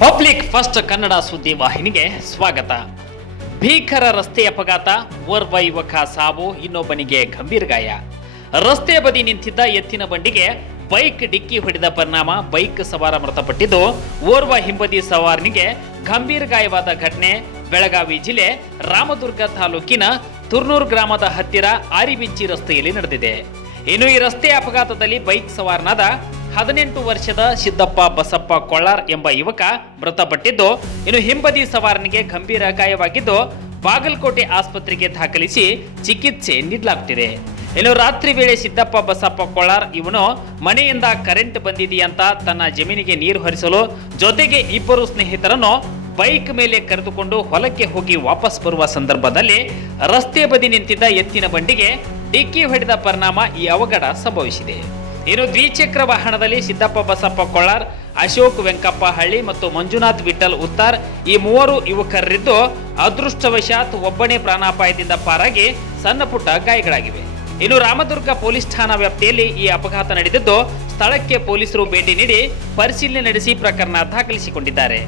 Public first Kannada ಸುದ್ದಿ ವಾಹಿನಿಗೆ ಸ್ವಾಗತ. ಭೀಕರ ರಸ್ತೆ ಅಪಘಾತ, ಓರ್ವ ಯುವಕ ಸಾವು, ಇನ್ನೊಬ್ಬನಿಗೆ ಗಂಭೀರ ಗಾಯ. ರಸ್ತೆ ಬದಿ ನಿಂತಿದ್ದ ಎತ್ತಿನ ಬಂಡಿಗೆ ಬೈಕ್ ಡಿಕ್ಕಿ ಹೊಡೆದ ಪರಿಣಾಮ, ಬೈಕ್ ಸವಾರ ಮೃತಪಟ್ಟಿದ್ದು, ಓರ್ವ ಹಿಂಬದಿ ಸವಾರನಿಗೆ ಗಂಭೀರ ಗಾಯವಾದ ಘಟನೆ. ಬೆಳಗಾವಿ ಜಿಲ್ಲೆ ರಾಮದುರ್ಗ ತಾಲೂಕಿನ ತುರ್ನೂರು ಗ್ರಾಮದ ಹತ್ತಿರ ಆರಿಬಿಂಚಿ ರಸ್ತೆಯಲ್ಲಿ ನಡೆದಿದೆ. ಇನ್ನು ಈ ರಸ್ತೆ ಅಪಘಾತದಲ್ಲಿ ಬೈಕ್ ಸವಾರನಾದ ಹದಿನೆಂಟು ವರ್ಷದ ಸಿದ್ದಪ್ಪ ಬಸಪ್ಪ ಕೊಳ್ಳಾರ್ ಎಂಬ ಯುವಕ ಮೃತಪಟ್ಟಿದ್ದು. ಇನ್ನು ಹಿಂಬದಿ ಸವಾರನಿಗೆ ಗಂಭೀರ ಗಾಯವಾಗಿದ್ದು ಬಾಗಲಕೋಟೆ ಆಸ್ಪತ್ರೆಗೆ ದಾಖಲಿಸಿ ಚಿಕಿತ್ಸೆ ನೀಡಲಾಗುತ್ತಿದೆ ಇನ್ನು ರಾತ್ರಿ ವೇಳೆ ಸಿದ್ದಪ್ಪ ಬಸಪ್ಪ ಕೊಳ್ಳಾರ್ ಇವನು ಮನೆಯಿಂದ ಕರೆಂಟ್ ಬಂದಿದೆಯಂತ ತನ್ನ ಜಮೀನಿಗೆ ನೀರು ಹರಿಸಲು ಜೊತೆಗೆ ಇಬ್ಬರು ಸ್ನೇಹಿತರನ್ನು ಬೈಕ್ ಮೇಲೆ ಕರೆದುಕೊಂಡು ಹೊಲಕ್ಕೆ ಹೋಗಿ ವಾಪಸ್ ಬರುವ ಸಂದರ್ಭದಲ್ಲಿ ರಸ್ತೆ ಬದಿ ನಿಂತಿದ್ದ ಎತ್ತಿನ ಬಂಡಿಗೆ ಡಿಕ್ಕಿ ಹೊಡೆದ ಪರಿಣಾಮ ಈ ಅವಘಡ ಸಂಭವಿಸಿದೆ. ಇನ್ನು ದ್ವಿಚಕ್ರ ವಾಹನದಲ್ಲಿ ಸಿದ್ದಪ್ಪ ಬಸಪ್ಪ ಕೊಳ್ಳಾರ್ ಅಶೋಕ್ ವೆಂಕಪ್ಪ ಹಳ್ಳಿ ಮತ್ತು ಮಂಜುನಾಥ್ ವಿಠಲ್ ಉತ್ತಾರ್ ಈ ಮೂವರು ಯುವಕರಿದ್ದು ಅದೃಷ್ಟವಶಾತ್ ಒಬ್ಬನೇ ಪ್ರಾಣಾಪಾಯದಿಂದ ಪಾರಾಗಿ ಸಣ್ಣ ಪುಟ್ಟ ಗಾಯಗಳಾಗಿವೆ. ಇನ್ನು ರಾಮದುರ್ಗ ಪೊಲೀಸ್ ಠಾಣಾ ವ್ಯಾಪ್ತಿಯಲ್ಲಿ ಈ ಅಪಘಾತ ನಡೆದಿದ್ದು ಸ್ಥಳಕ್ಕೆ ಪೊಲೀಸರು ಭೇಟಿ ನೀಡಿ ಪರಿಶೀಲನೆ ನಡೆಸಿ ಪ್ರಕರಣ ದಾಖಲಿಸಿಕೊಂಡಿದ್ದಾರೆ.